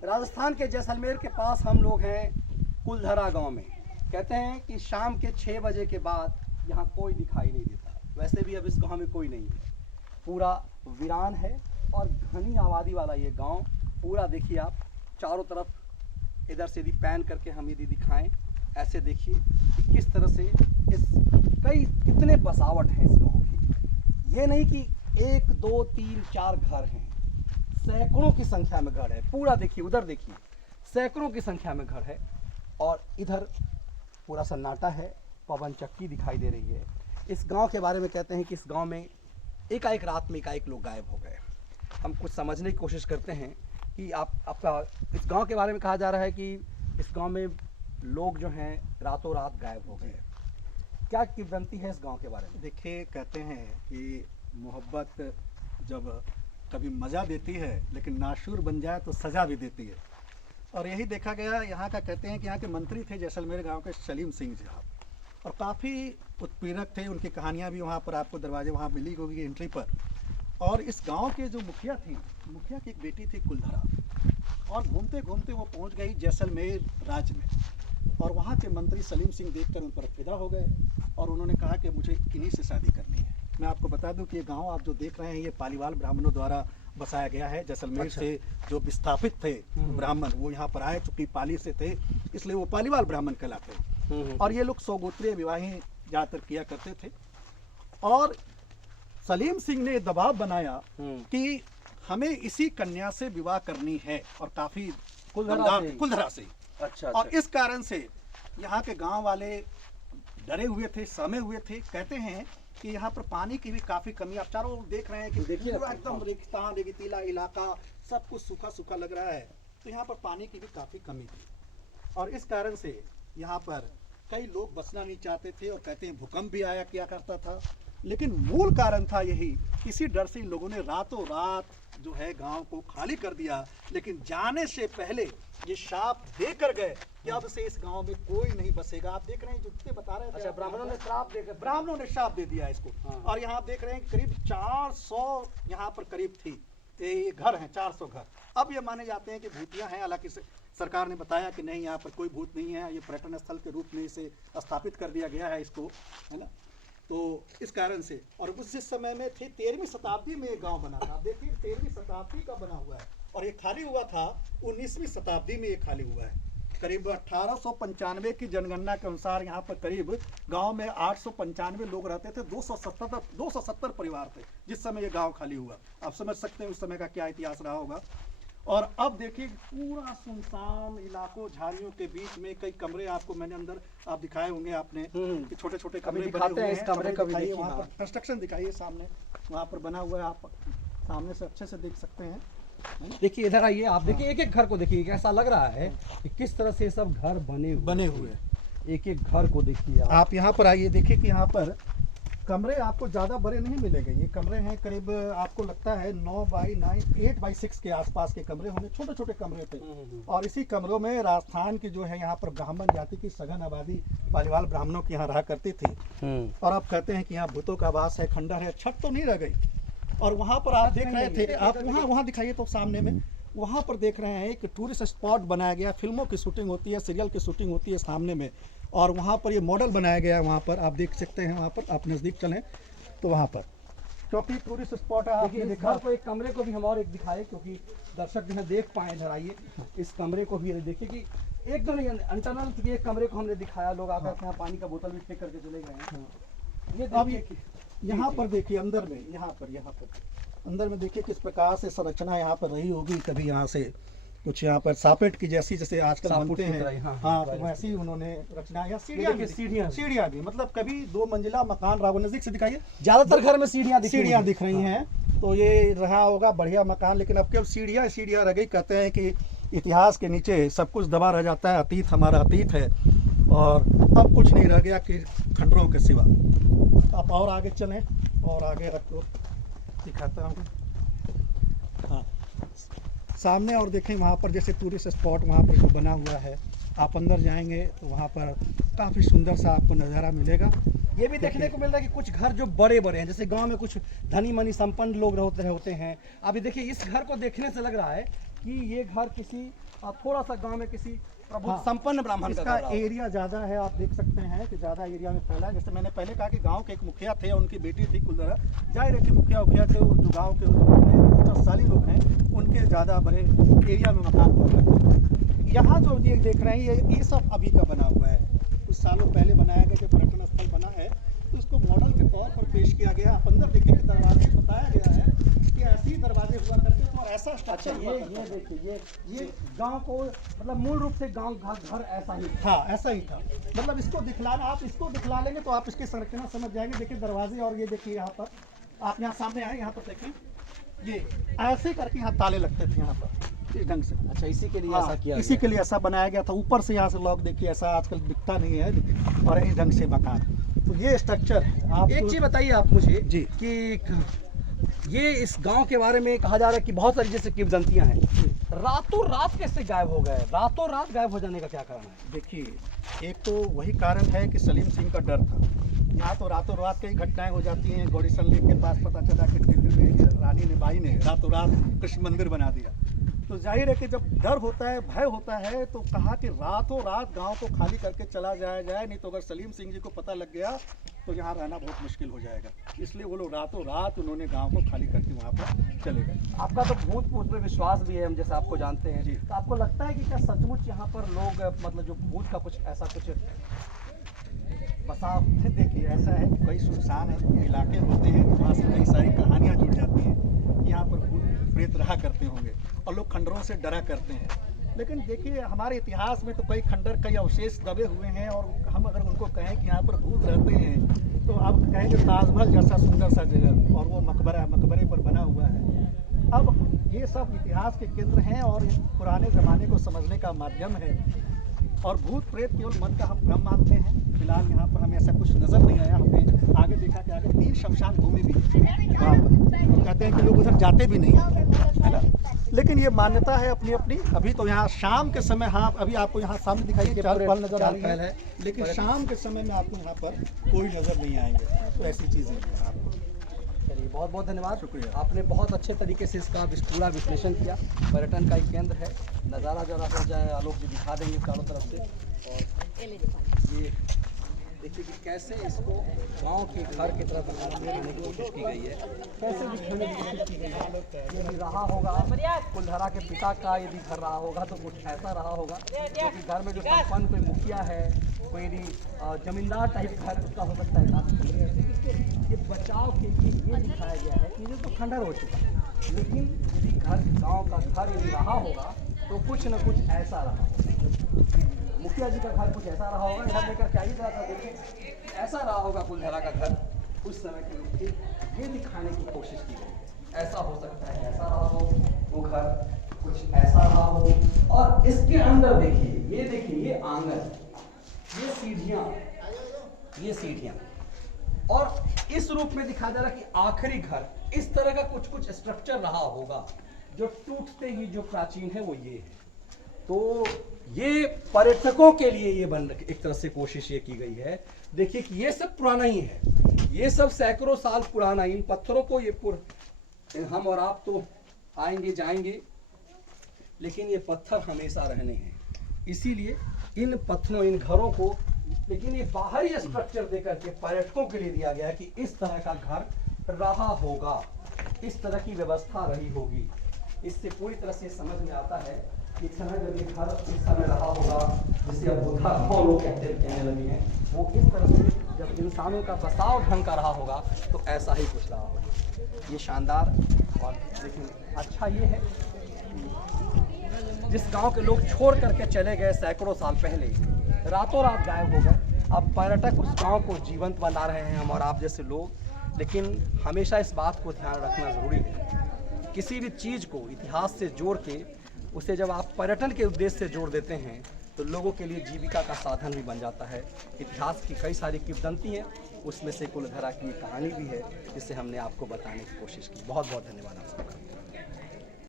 राजस्थान के जैसलमेर के पास हम लोग हैं कुलधरा गांव में। कहते हैं कि शाम के 6 बजे के बाद यहाँ कोई दिखाई नहीं देता। वैसे भी अब इस गांव में कोई नहीं है, पूरा वीरान है और घनी आबादी वाला ये गांव पूरा। देखिए आप चारों तरफ इधर से यदि पैन करके हम यदि दिखाएं, ऐसे देखिए कि किस तरह से इस कितने बसावट हैं इस गांव की। ये नहीं कि 1 2 3 4 घर हैं, सैकड़ों की संख्या में घर है। पूरा देखिए, उधर देखिए, सैकड़ों की संख्या में घर है और इधर पूरा सन्नाटा है, पवन चक्की दिखाई दे रही है। इस गांव के बारे में कहते हैं कि इस गांव में एकाएक रात में एकाएक लोग गायब हो गए। हम कुछ समझने की कोशिश करते हैं कि आपका इस गांव के बारे में कहा जा रहा है कि इस गांव में लोग जो हैं रातों रात गायब हो गए। क्या किंवदंती है इस गांव के बारे में? देखिए, कहते हैं कि मोहब्बत जब कभी मज़ा देती है लेकिन नाशूर बन जाए तो सज़ा भी देती है। और यही देखा गया। यहाँ का कहते हैं कि यहाँ के मंत्री थे जैसलमेर गांव के सलीम सिंह जी, और काफ़ी उत्पीड़क थे। उनकी कहानियाँ भी वहाँ पर आपको दरवाजे वहाँ मिली होगी एंट्री पर। और इस गांव के जो मुखिया थी, मुखिया की एक बेटी थी कुलधरा, और घूमते घूमते वो पहुँच गई जैसलमेर राज्य में। और वहाँ के मंत्री सलीम सिंह देखकर उन पर फिदा हो गए और उन्होंने कहा कि मुझे इन्हीं से शादी करनी है। मैं आपको बता दूं कि ये गांव आप जो देख रहे हैं ये पालीवाल ब्राह्मणों द्वारा बसाया गया है। जैसलमेर से जो विस्थापित थे ब्राह्मण वो यहाँ पर आए, चूँकि पाली से थे इसलिए वो पालीवाल ब्राह्मण कहलाते हैं। और ये लोग स्वगोत्रीय विवाही ज़्यादातर किया करते थे। और सलीम सिंह ने दबाव बनाया कि हमें इसी कन्या से विवाह करनी है, और काफ़ी कुलधरा से। अच्छा। और इस कारण से यहाँ के गांव वाले डरे हुए थे, सहमे हुए थे। कहते हैं कि यहाँ पर पानी की भी काफ़ी कमी। आप चारों ओर देख रहे हैं कि पूरा एकदम रेगिस्तान, रेगितीला इलाका, सब कुछ सूखा सूखा लग रहा है। तो यहाँ पर पानी की भी काफ़ी कमी थी, और इस कारण से यहाँ पर कई लोग बसना नहीं चाहते थे। और कहते हैं भूकंप भी आया किया करता था। लेकिन मूल कारण था यही, इसी डर से इन लोगों ने रातों रात जो है गांव को खाली कर दिया। लेकिन जाने से पहले ये शाप देकर गए कि अब से इस गांव में कोई नहीं बसेगा। आप देख रहे हैं जितने बता रहे थे। अच्छा, ब्राह्मणों ने श्राप दे दिया इसको। हाँ। और यहाँ आप देख रहे हैं करीब 400 यहाँ पर करीब थी ये घर हैं, 400 घर। अब ये माने जाते हैं कि भूतियाँ हैं। हालांकि सरकार ने बताया कि नहीं, यहाँ पर कोई भूत नहीं है, ये पर्यटन स्थल के रूप में इसे स्थापित कर दिया गया है इसको, है ना। तो इस कारण से, और उस जिस समय में थी 13वीं शताब्दी में ये गांव बना था। आप देखिए 13वीं शताब्दी का बना हुआ है, और ये खाली हुआ था 19वीं शताब्दी में ये खाली हुआ है। करीब 1895 की जनगणना के अनुसार यहाँ पर करीब गांव में 895 लोग रहते थे। 270 परिवार थे जिस समय ये गांव खाली हुआ। आप समझ सकते हैं उस समय का क्या इतिहास रहा होगा। और अब देखिए पूरा सुनसान इलाकों, झाड़ियों के बीच में कई कमरे आपको मैंने अंदर आप दिखाए होंगे आपने कि छोटे छोटे कमरे बने हुए हैं। इस कमरे का भी दिखाइए, देखिए, वहाँ हाँ। पर कंस्ट्रक्शन दिखाइए, सामने वहाँ पर बना हुआ है, आप सामने से अच्छे से देख सकते हैं। देखिए इधर आइए, आप देखिए एक एक घर को देखिए, कैसा लग रहा है कि किस तरह से सब घर बने हुए हैं। एक एक घर को देखिए आप यहाँ पर आइए, देखिए कि यहाँ पर कमरे आपको ज़्यादा बड़े नहीं मिलेंगे। ये कमरे हैं करीब आपको लगता है 9 बाई 9, 8 बाई 6 के आसपास के कमरे होंगे। छोटे छोटे कमरे थे। और इसी कमरों में राजस्थान की जो है यहाँ पर ब्राह्मण जाति की सघन आबादी पालीवाल ब्राह्मणों की यहाँ रहा करती थी। और आप कहते हैं कि यहाँ भूतों का वास है, खंडर है, छत तो नहीं रह गई। और वहाँ पर आप देख रहे थे, आप वहाँ दिखाइए तो सामने में, वहाँ पर देख रहे हैं एक टूरिस्ट स्पॉट बनाया गया। फिल्मों की शूटिंग होती है, सीरियल की शूटिंग होती है सामने में। और वहाँ पर ये मॉडल बनाया गया है। वहाँ पर आप देख सकते हैं, वहाँ पर आप नज़दीक चलें तो वहाँ पर, क्योंकि टूरिस्ट स्पॉट है। आपने देखा तो एक कमरे को भी हम और एक दिखाए, क्योंकि दर्शक जो है देख पाए। इधर आइए, इस कमरे को भी देखिए कि एक दो नहीं, इंटरनल एक कमरे को हमने दिखाया। लोग आकर के यहाँ पानी का बोतल भी फेंक करके चले गए हैं। ये देखिए यहाँ पर देखिए अंदर में, यहाँ पर अंदर में देखिए किस प्रकार से संरचना यहाँ पर रही होगी। कभी यहाँ से कुछ यहाँ पर सापेट की जैसी, जैसे आजकल बनते हैं, हाँ, तो वैसी उन्होंने रचना, या सीढ़ियाँ भी, मतलब कभी 2 मंजिला मकान रहा। नजदीक से दिखाइए, ज्यादातर घर में सीढ़ियाँ दिख रही हैं। तो ये रहा होगा बढ़िया मकान, लेकिन अब केवल सीढ़ियाँ रह गई। कहते हैं कि इतिहास के नीचे सब कुछ दबा रह जाता है। अतीत हमारा अतीत है, और अब कुछ नहीं रह गया कि खंडरों के सिवा। आप और आगे चलें, और आगे रखो, दिखाता हूँ। हाँ, सामने और देखें वहाँ पर जैसे टूरिस्ट स्पॉट वहाँ पर जो बना हुआ है। आप अंदर जाएंगे तो वहाँ पर काफ़ी सुंदर सा आपको नज़ारा मिलेगा। ये भी देखने को मिल रहा है कि कुछ घर जो बड़े बड़े हैं, जैसे गांव में कुछ धनी मनी संपन्न लोग होते हैं। अभी देखिए इस घर को देखने से लग रहा है कि ये घर किसी थोड़ा सा गांव में किसी प्रभु हाँ। संपन्न ब्राह्मण का इसका घर रहा हो। एरिया ज़्यादा है, आप देख सकते हैं कि ज़्यादा एरिया में फैला है। जैसे मैंने पहले कहा कि गांव के एक मुखिया थे, उनकी बेटी थी कुलधरा, जाहिर है कि मुखिया थे, जो गांव के जो साली लोग हैं उनके ज़्यादा बड़े एरिया में मकान हुआ करते थे। यहाँ जो ये देख रहे हैं ये सब अभी का बना हुआ है, कुछ सालों पहले बनाया गया जो पर्यटन स्थल बना है, तो उसको मॉडल के तौर पर पेश किया गया। आप अंदर देखिए कि दरवाजे बताया गया है कि ऐसे ही दरवाजे हुआ करते थे और ऐसा अच्छा, स्ट्रक्चर ये देखिए ये गांव को मतलब मूल रूप से गांव घर ऐसा ही था। हाँ ऐसा ही था। मतलब इसको दिखलाना, आप इसको दिखला लेंगे तो आप इसकी संरचना समझ जाएंगे। देखिए दरवाजे, और ये देखिए यहाँ पर आप यहाँ सामने आए, यहाँ पर देखें ये ऐसे करके यहाँ ताले लगते थे यहाँ पर इस ढंग से। अच्छा, इसी के लिए हाँ, ऐसा किया इसी के लिए ऐसा बनाया गया था। ऊपर से यहाँ से लॉक देखिए, ऐसा आजकल दिखता नहीं है लेकिन, और इस ढंग से मकान, तो ये स्ट्रक्चर है। आप एक चीज बताइए आप मुझे जी। कि ये इस गांव के बारे में कहा जा रहा है कि बहुत सारी जैसे किंवदंतियां हैं, रातों रात कैसे गायब हो गए? रातों रात गायब हो जाने का क्या कारण है? देखिए, एक तो वही कारण है कि सलीम सिंह का डर था। यहाँ तो रातों रात कई घटनाएं हो जाती हैं। गौरीसन लेक के पास पता चला कि रानी ने बाई ने रातों रात कृष्ण मंदिर बना दिया। तो जाहिर है कि जब डर होता है, भय होता है, तो कहा कि रातों रात गांव को खाली करके चला जाए, नहीं तो अगर सलीम सिंह जी को पता लग गया तो यहाँ रहना बहुत मुश्किल हो जाएगा। इसलिए वो लोग रातों रात उन्होंने गांव को खाली करके वहाँ पर चले गए। आपका तो भूत भूत में विश्वास भी है, हम जैसे आपको जानते हैं जी, तो आपको लगता है कि क्या सचमुच यहाँ पर लोग मतलब जो भूत का कुछ ऐसा कुछ बसाव? देखिए ऐसा है कि कई सुनसान इलाके होते हैं, वहाँ से कई सारी कहानियाँ जुड़ जाती हैं कि यहाँ पर भूत प्रेत रहा करते होंगे और लोग खंडरों से डरा करते हैं। लेकिन देखिए हमारे इतिहास में तो कई खंडर, कई अवशेष दबे हुए हैं, और हम अगर उनको कहें कि यहाँ पर भूत रहते हैं तो आप कहेंगे ताजमहल जैसा सुंदर सा जगह और वो मकबरे पर बना हुआ है। अब ये सब इतिहास के केंद्र हैं और पुराने ज़माने को समझने का माध्यम है। और भूत प्रेत केवल मन का हम भ्रम मानते हैं। फिलहाल यहाँ पर हमें ऐसा कुछ नज़र नहीं आया। हमने आगे देखा कि आगे 3 शमशान भूमि भी वहाँ पर, और कहते हैं कि लोग उधर जाते भी नहीं, है ना। लेकिन ये मान्यता है अपनी अपनी। अभी तो यहाँ शाम के समय, हाँ अभी आपको यहाँ सामने दिखाइए चार पहल नज़र आ रही है, लेकिन शाम के समय में आपको यहाँ पर कोई नज़र नहीं आएंगे। तो ऐसी चीज़ें आपको। चलिए, बहुत बहुत धन्यवाद, शुक्रिया। आपने बहुत अच्छे तरीके से इसका पूरा विश्लेषण किया। पर्यटन का एक केंद्र है, नज़ारा जरा हो जाए, आलोक जी दिखा देंगे चारों तरफ से। और ये देखिए कि कैसे इसको गांव के घर की तरह बनाने की कोशिश की गई है, कैसे दिखाने की कोशिश की गई है। यदि रहा होगा कुलधरा के पिता का यदि घर रहा होगा तो कुछ ऐसा रहा होगा, क्योंकि घर में जो संपन्न कोई मुखिया है, कोई यदि जमींदार टाइप घर उसका हो सकता है। ये बचाव के लिए ये दिखाया गया है कि ये तो खंडर हो चुका है, लेकिन यदि घर गाँव का घर यदि रहा होगा तो कुछ न कुछ ऐसा रहा। मुखिया जी का घर कुछ ऐसा रहा होगा, घर लेकर क्या ही रहा था, देखिए ऐसा रहा होगा कुलधरा का घर उस समय के लिए। ये दिखाने की कोशिश की गई, ऐसा हो सकता है, ऐसा रहा हो वो घर, कुछ ऐसा रहा हो। और इसके अंदर देखिए, ये आंगन, ये सीढ़ियाँ, और इस रूप में दिखाया जा रहा कि आखिरी घर इस तरह का कुछ स्ट्रक्चर रहा होगा, जो टूटते ही जो प्राचीन है वो ये है। तो ये पर्यटकों के लिए ये बन एक तरह से कोशिश ये की गई है। देखिए कि ये सब पुराना ही है, ये सब सैकड़ों साल पुराना। इन पत्थरों को हम और आप तो आएंगे जाएंगे, लेकिन ये पत्थर हमेशा रहने हैं। इसीलिए इन पत्थरों, इन घरों को, लेकिन ये बाहरी स्ट्रक्चर देकर के पर्यटकों के लिए दिया गया है कि इस तरह का घर रहा होगा, इस तरह की व्यवस्था रही होगी। इससे पूरी तरह से समझ में आता है कि इस समय जब ये घर इस समय रहा होगा, जिसे अब बुद्धा गाँव लोग कहने लगे हैं, वो इस तरह से जब इंसानों का बसाव ढंग का रहा होगा तो ऐसा ही कुछ रहा होगा। ये शानदार। और लेकिन अच्छा ये है, जिस गांव के लोग छोड़ करके चले गए सैकड़ों साल पहले, रातों रात गायब हो गए, अब पर्यटक उस गांव को जीवंत बना रहे हैं, हम और आप जैसे लोग। लेकिन हमेशा इस बात को ध्यान रखना ज़रूरी है, किसी भी चीज़ को इतिहास से जोड़ के उसे जब आप पर्यटन के उद्देश्य से जोड़ देते हैं तो लोगों के लिए जीविका का साधन भी बन जाता है। इतिहास की कई सारी किंवदंती हैं, उसमें से कुलधरा की कहानी भी है, जिसे हमने आपको बताने की कोशिश की। बहुत बहुत धन्यवाद आपका।